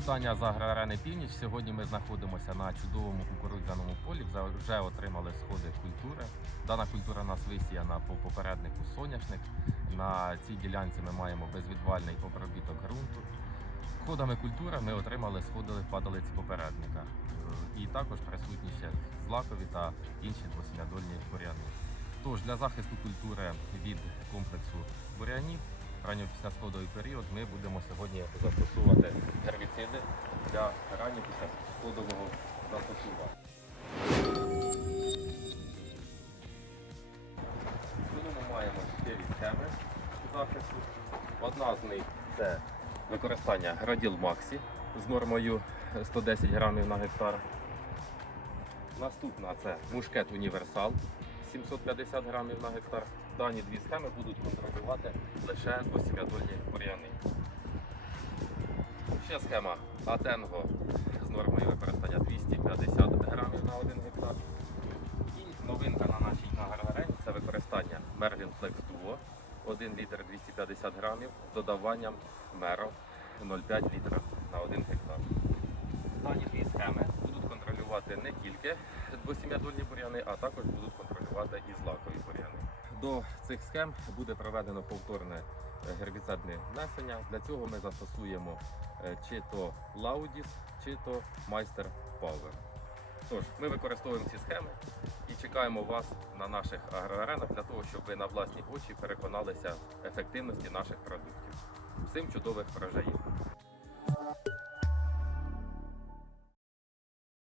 Вітання з агроарени Північ. Сьогодні ми знаходимося на чудовому кукурудзяному полі. Вже- отримали сходи культури. Дана культура у нас висіяна по попереднику соняшник. На цій ділянці ми маємо безвідвальний обробіток ґрунту. Ходами культури ми отримали сходи падалиці попередника. І також присутні ще злакові та інші двосмядольні буряни. Тож для захисту культури від комплексу бурянів ранньопіслязходовий період ми будемо сьогодні застосовувати гербіциди для ранньопіслязходового застосування. Ми маємо чотири схеми захисту. Одна з них це використання Граділ Максі з нормою 110 грамів на гектар. Наступна це мушкет Універсал 750 грамів на гектар. Дані дві схеми будуть контролювати лише двосім'ядольні бур'яни. Ще схема Атенго з нормою використання 250 грамів на 1 гектар. І новинка на нашій аграрені це використання Merlin Flex Duo 1 літр 250 грамів з додаванням Mero 0,5 літра на 1 гектар. Тільки двосім'ядольні бур'яни, а також будуть контролювати і злакові бур'яни. До цих схем буде проведено повторне е, гербіцидне внесення. Для цього ми застосуємо е, чи то Laudis, чи то Meister Power. Тож, ми використовуємо ці схеми і чекаємо вас на наших агроаренах для того, щоб ви на власні очі переконалися в ефективності наших продуктів. Всім чудових врожаїв!